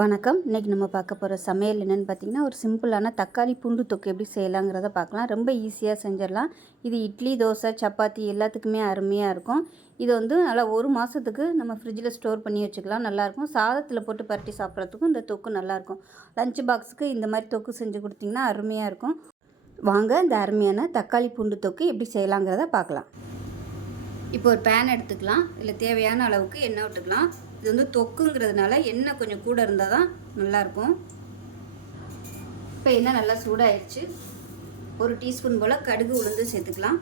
வணக்கம். இன்றைக்கி நம்ம பார்க்க போகிற சமையல் என்னென்னு பார்த்தீங்கன்னா ஒரு சிம்பிளான தக்காளி பூண்டு தொக்கு எப்படி செய்யலாங்கிறத பார்க்கலாம். ரொம்ப ஈஸியாக செஞ்சிடலாம். இது இட்லி தோசை சப்பாத்தி எல்லாத்துக்குமே அருமையாக இருக்கும். இது வந்து நல்லா ஒரு மாதத்துக்கு நம்ம ஃப்ரிட்ஜில் ஸ்டோர் பண்ணி வச்சுக்கலாம். நல்லாயிருக்கும் சாதத்தில் போட்டு பரட்டி சாப்பிட்றதுக்கும் இந்த தொக்கு நல்லாயிருக்கும் லஞ்ச் பாக்ஸுக்கு இந்த மாதிரி தொக்கு செஞ்சு கொடுத்தீங்கன்னா அருமையாக இருக்கும். வாங்க இந்த அருமையான தக்காளி பூண்டு தொக்கு எப்படி செய்யலாங்கிறத பார்க்கலாம். இப்போ ஒரு பேன் எடுத்துக்கலாம். இதில் தேவையான அளவுக்கு எண்ணெய் விட்டுக்கலாம். இது வந்து தொக்குங்கிறதுனால எண்ணெய் கொஞ்சம் கூட இருந்தால் தான் நல்லாயிருக்கும். இப்போ எண்ணெய் நல்லா சூடாயிடுச்சு ஒரு டீஸ்பூன் போல் கடுகு உளுந்து சேர்த்துக்கலாம்.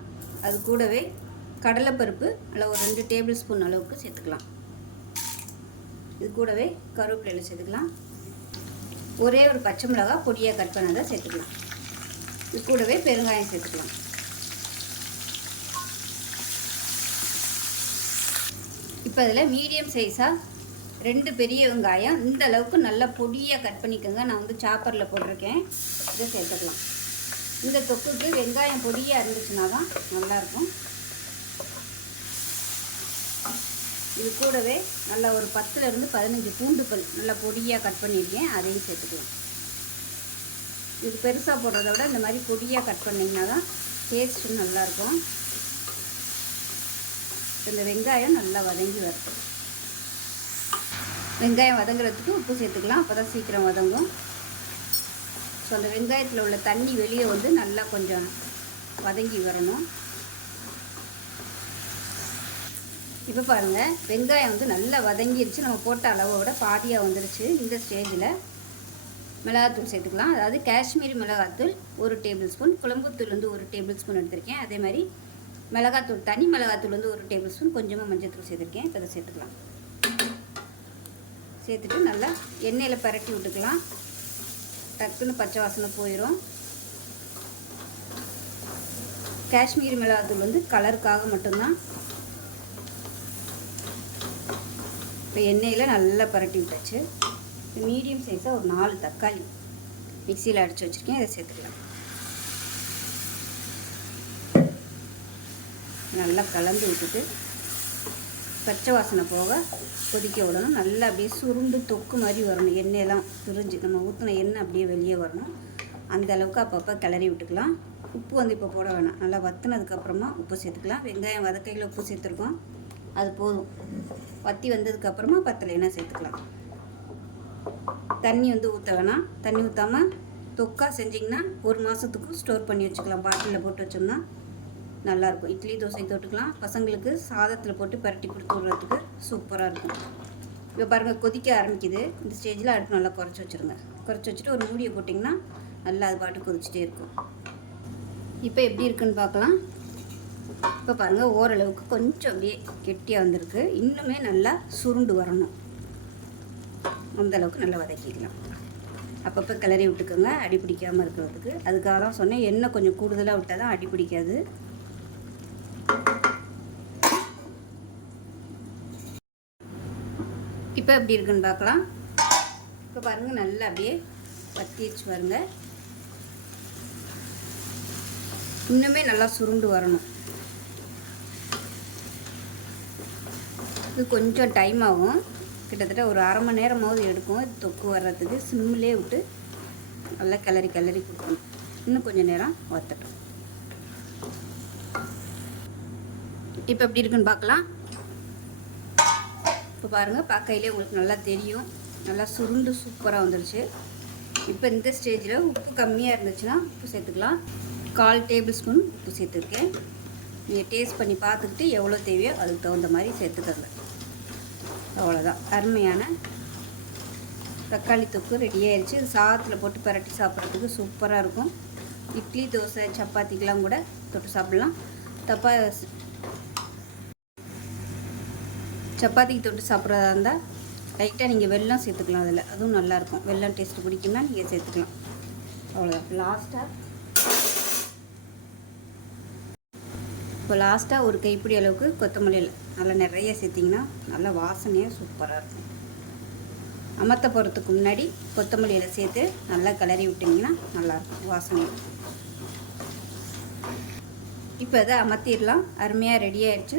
அது கூடவே கடலைப்பருப்பு அதில் ஒரு ரெண்டு டேபிள் ஸ்பூன் அளவுக்கு சேர்த்துக்கலாம். இது கூடவே கருவேப்பிலையில் சேர்த்துக்கலாம். ஒரே ஒரு பச்சை மிளகா பொடியாக கட் பண்ணதை சேர்த்துக்கலாம். இது கூடவே பெருங்காயம் சேர்த்துக்கலாம். இப்போ அதில் மீடியம் சைஸாக ரெண்டு பெரிய வெங்காயம். இந்த அளவுக்கு நல்லா பொடியாக கட் பண்ணிக்கோங்க. நான் வந்து சாப்பரில் போட்டிருக்கேன். இதை சேர்த்துக்கலாம். இந்த தொக்குக்கு வெங்காயம் பொடியாக இருந்துச்சுன்னா தான் நல்லாயிருக்கும். இது கூடவே நல்லா ஒரு பத்துலேருந்து பதினஞ்சு பூண்டுகள் நல்லா பொடியாக கட் பண்ணியிருக்கேன். அதையும் சேர்த்துக்கலாம். இது பெருசாக போடுறத விட இந்த மாதிரி பொடியாக கட் பண்ணிங்கன்னா தான் டேஸ்ட்டு நல்லாயிருக்கும். இந்த வெங்காயம் நல்லா வதங்கி வரட்டும். வெங்காயம் வதங்குறதுக்கு உப்பு சேர்த்துக்கலாம். அப்போ தான் சீக்கிரம் வதங்கும். ஸோ அந்த வெங்காயத்தில் உள்ள தண்ணி வெளியே வந்து நல்லா கொஞ்சம் வதங்கி வரணும். இப்போ பாருங்கள் வெங்காயம் வந்து நல்லா வதங்கிருச்சு. நம்ம போட்ட அளவை விட பாதியாக வந்துருச்சு இந்த ஸ்டேஜில் மிளகாத்தூள் சேர்த்துக்கலாம். அதாவது காஷ்மீரி மிளகாத்தூள் ஒரு டேபிள் ஸ்பூன் குழம்புத்தூள் வந்து ஒரு டேபிள் ஸ்பூன் எடுத்திருக்கேன். அதே மாதிரி மிளகாத்தூள் தனி மிளகாத்தூள் வந்து ஒரு டேபிள் ஸ்பூன் கொஞ்சமாக மஞ்சத்தூள் சேர்த்துருக்கேன். இப்போ அதை சேர்த்துக்கலாம். சேர்த்துட்டு நல்லா எண்ணெயில் பரட்டி விட்டுக்கலாம். டக்குன்னு பச்சை வாசனை போயிடும் காஷ்மீர் மிளகாத்தூள் வந்து கலருக்காக மட்டும்தான். இப்போ எண்ணெயில் நல்லா பரட்டி விட்டாச்சு. மீடியம் சைஸாக ஒரு நாலு தக்காளி மிக்சியில் அடித்து வச்சுருக்கேன். இதை சேர்த்துக்கலாம். நல்லா கலந்து விட்டுட்டு பச்சை வாசனை போக கொதிக்க விடணும். நல்லா அப்படியே சுருண்டு தொக்கு மாதிரி வரணும். எண்ணெயெல்லாம் பிரிஞ்சு நம்ம ஊற்றின எண்ணெய் அப்படியே வெளியே வரணும். அந்த அளவுக்கு அப்பப்போ கிளறி விட்டுக்கலாம். உப்பு வந்து இப்போ போட வேணாம். நல்லா வத்துனதுக்கப்புறமா உப்பு சேர்த்துக்கலாம். வெங்காயம் வதக்கையில் உப்பு சேர்த்துருக்கோம். அது போதும். வத்தி வந்ததுக்கப்புறமா பத்தலைனா சேர்த்துக்கலாம். தண்ணி வந்து ஊற்ற வேணாம். தண்ணி ஊற்றாமல் தொக்கா செஞ்சிங்கன்னா ஒரு மாதத்துக்கும் ஸ்டோர் பண்ணி வச்சுக்கலாம். பாட்டிலில் போட்டு வச்சோம்னா நல்லாயிருக்கும். இட்லி தோசை தொட்டுக்கலாம். பசங்களுக்கு சாதத்தில் போட்டு பரட்டி கொடுத்து விட்றதுக்கு சூப்பராக இருக்கும். இப்போ பாருங்கள் கொதிக்க ஆரம்பிக்குது. இந்த ஸ்டேஜில் அடுப்பு நல்லா குறைச்சி வச்சுருங்க. குறைச்சி வச்சுட்டு ஒரு மூடியை போட்டிங்கன்னா நல்லா அது பாட்டு கொதிச்சிட்டே இருக்கும். இப்போ எப்படி இருக்குன்னு பார்க்கலாம். இப்போ பாருங்கள் ஓரளவுக்கு கொஞ்சம் அப்படியே கெட்டியாக வந்திருக்கு. இன்னுமே நல்லா சுருண்டு வரணும். அந்தளவுக்கு நல்லா வதக்கிக்கலாம். அப்பப்போ கிளறி விட்டுக்கோங்க. அடி பிடிக்காமல் இருக்கிறதுக்கு. அதுக்காக தான் சொன்னேன் எண்ணெய் கொஞ்சம் கூடுதலாக விட்டால் தான் அடி பிடிக்காது. இப்போ எப்படி இருக்குன்னு பார்க்கலாம். இப்போ பாருங்கள் நல்லா அப்படியே வத்திச்சு பாருங்க. இன்னுமே நல்லா சுருண்டு வரணும். இது கொஞ்சம் டைம் ஆகும். கிட்டத்தட்ட ஒரு அரை மணி நேரமாவது எடுக்கும். தொக்கு வர்றதுக்கு சிம்மிலே விட்டு நல்லா கிளறி கிளறி கொடுக்கணும். இன்னும் கொஞ்சம் நேரம் வத்தட்டும். இப்போ எப்படி இருக்குன்னு பார்க்கலாம். இப்போ பாருங்கள் பார்க்கையிலே உங்களுக்கு நல்லா தெரியும். நல்லா சுருண்டு சூப்பராக வந்துருச்சு. இப்போ இந்த ஸ்டேஜில் உப்பு கம்மியாக இருந்துச்சுன்னா உப்பு சேர்த்துக்கலாம். கால் டேபிள் ஸ்பூன் உப்பு சேர்த்துருக்கேன். நீங்கள் டேஸ்ட் பண்ணி பார்த்துக்கிட்டு எவ்வளோ தேவையோ அதுக்கு தகுந்த மாதிரி சேர்த்துக்கல அவ்வளோதான் அருமையான தக்காளி தொக்கு ரெடி ஆயிடுச்சு இது சாதத்தில் போட்டு பரட்டி சாப்பிட்றதுக்கு சூப்பராக இருக்கும். இட்லி தோசை சப்பாத்திக்கெலாம் கூட தொட்டு சாப்பிட்லாம். தப்பாக சப்பாத்திக்கு தொட்டு சாப்பிட்றதா இருந்தால் லைட்டாக நீங்கள் வெல்லம் சேர்த்துக்கலாம் அதில். அதுவும் நல்லாயிருக்கும். வெள்ளம் டேஸ்ட்டு பிடிக்கும்னா நீங்கள் சேர்த்துக்கலாம். அவ்வளோதான். லாஸ்ட்டாக இப்போ லாஸ்ட்டாக ஒரு கைப்பிடி அளவுக்கு கொத்தமல்லியில் நல்லா நிறைய சேர்த்திங்கன்னா நல்லா வாசனையாக சூப்பராக இருக்கும். அமர்த்த போகிறதுக்கு முன்னாடி கொத்தமல்லியில் சேர்த்து நல்லா கிளறி விட்டிங்கன்னா நல்லாயிருக்கும். வாசனையாக இப்போ அதை அமர்த்திடலாம். அருமையாக ரெடி ஆகிடுச்சு